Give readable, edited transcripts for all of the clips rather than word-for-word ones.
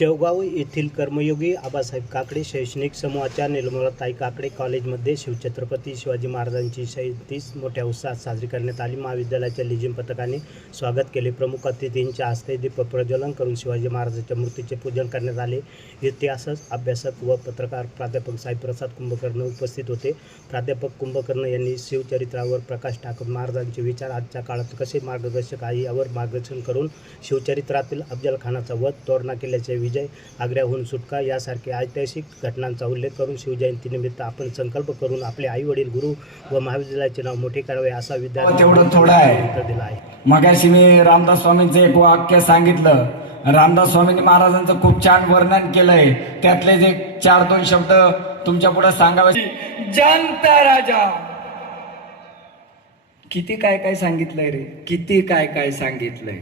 शेवगाव येथील कर्मयोगी आबासाहेब काकडे शैक्षणिक समूहाच्या निर्मलाताई काकडे कॉलेजमध्ये शिवछत्रपती शिवाजी महाराजांची 37 मोठ्या उत्साहात साजरी करण्यात आली। महाविद्यालयाच्या लेझिम पथकाने स्वागत केले। प्रमुख अतिथींच्या हस्ते दीप प्रज्वलन करून शिवाजी महाराजांच्या मूर्तीचे पूजन करण्यात आले। इतिहास अभ्यासक व पत्रकार प्राध्यापक साईप्रसाद कुंभकर्ण उपस्थित होते। प्राध्यापक कुंभकर्ण यांनी शिवचरित्रावर प्रकाश टाकत महाराजांचे विचार आजच्या काळात कसे मार्गदर्शक आहे यावर मार्गदर्शन करून शिवचरित्रातील अफजल खानाचा वध, तोरणा किल्ल्याचे विजय, आग्र्याहून सुटका यासारख्या ऐतिहासिक घटनांचा उल्लेख करून शिवजयंतीनिमित्त आपण संकल्प करून आपले आई वडील, गुरु व महाविद्यालयाचे नाव मोठे करावे असा तेवढं थोडं आहे दिला आहे। मगाशी मी रामदास स्वामींचे एक वाक्य सांगितलं। रामदास स्वामींनी महाराजांचं खूप छान वर्णन केलंय। त्यातले जे 4-2 शब्द तुमच्या पुढे सांगावे। जनता राजा किती काय काय सांगितलंय रे, किती काय काय सांगितलंय।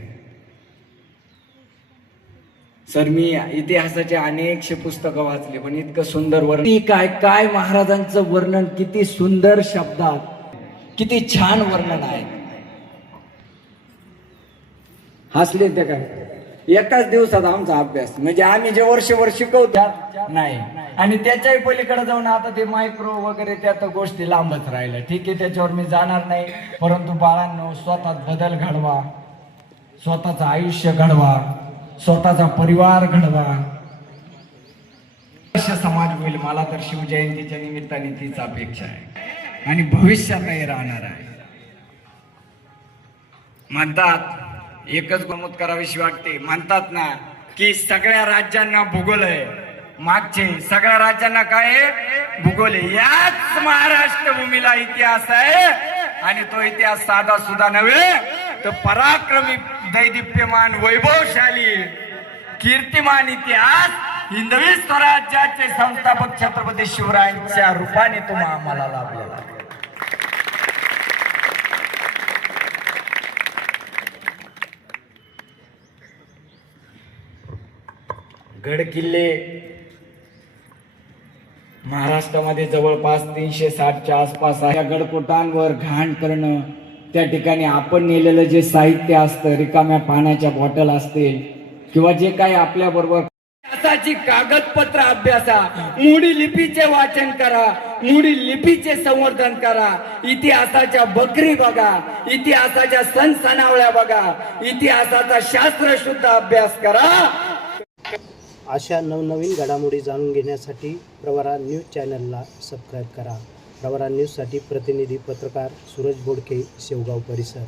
सर मी इतिहासाचे अनेकशे पुस्तकं वाचले, पण इतकं सुंदर वर्णन, काय काय महाराजांचं वर्णन, किती सुंदर शब्दात, किती छान वर्णन आहे। हसले ते काय एकाच दिवसात आमचा अभ्यास, म्हणजे आम्ही जे वर्षभर शिकवतो नाही, आणि त्याच्याही पलीकडे जाऊन आता ते मायक्रो वगैरे त्यात गोष्टी लांबच राहिल्या। ठीक आहे, त्याच्यावर मी जाणार नाही, परंतु बाळांनो स्वतःत बदल घडवा, स्वतःचं आयुष्य घडवा, स्वतःचा परिवार घडवा, समाज होईल। मला तर शिवजयंतीच्या निमित्ताने तीच अपेक्षा आहे आणि भविष्यातही राहणार आहे। म्हणतात एकच गमत करावीशी वाटते, म्हणतात ना की सगळ्या राज्यांना भूगोल आहे, मागचे सगळ्या राज्यांना काय आहे, भूगोल आहे। याच महाराष्ट्र भूमीला इतिहास आहे, आणि तो इतिहास साधा सुद्धा नव्हे तर पराक्रमी, दैदिप्यमान, वैभवशाली, कीर्तिमान इतिहास हिंदवी स्वराज्याचे संस्थापक छत्रपती शिवरायांच्या रूपाने तुम्हा आम्हाला लाभलेला आहे। गड किल्ले महाराष्ट्रामध्ये जवळपास 360च्या आसपास आहे। गडकोटांवर घाण करणं, त्या ठिकाणी आपण नेलेलं जे साहित्य असतं, रिकाम्या पाण्याच्या बॉटल असतील किंवा जे काही आपल्या बरोबर इतिहासाची कागदपत्र अभ्यासा, मूडी लिपीचे वाचन करा, मूडी लिपीचे संवर्धन करा, इतिहासाच्या बकरी बघा, इतिहासाच्या सण सणावळ्या बघा, इतिहासाचा शास्त्रशुद्ध अभ्यास करा। अशा नवनवीन घडामोडी जाणून घेण्यासाठी प्रवरा न्यूज चॅनलला सबस्क्राईब करा। प्रवरा न्यूजसाठी प्रतिनिधी पत्रकार सूरज बोडके, शेवगाव परिसर।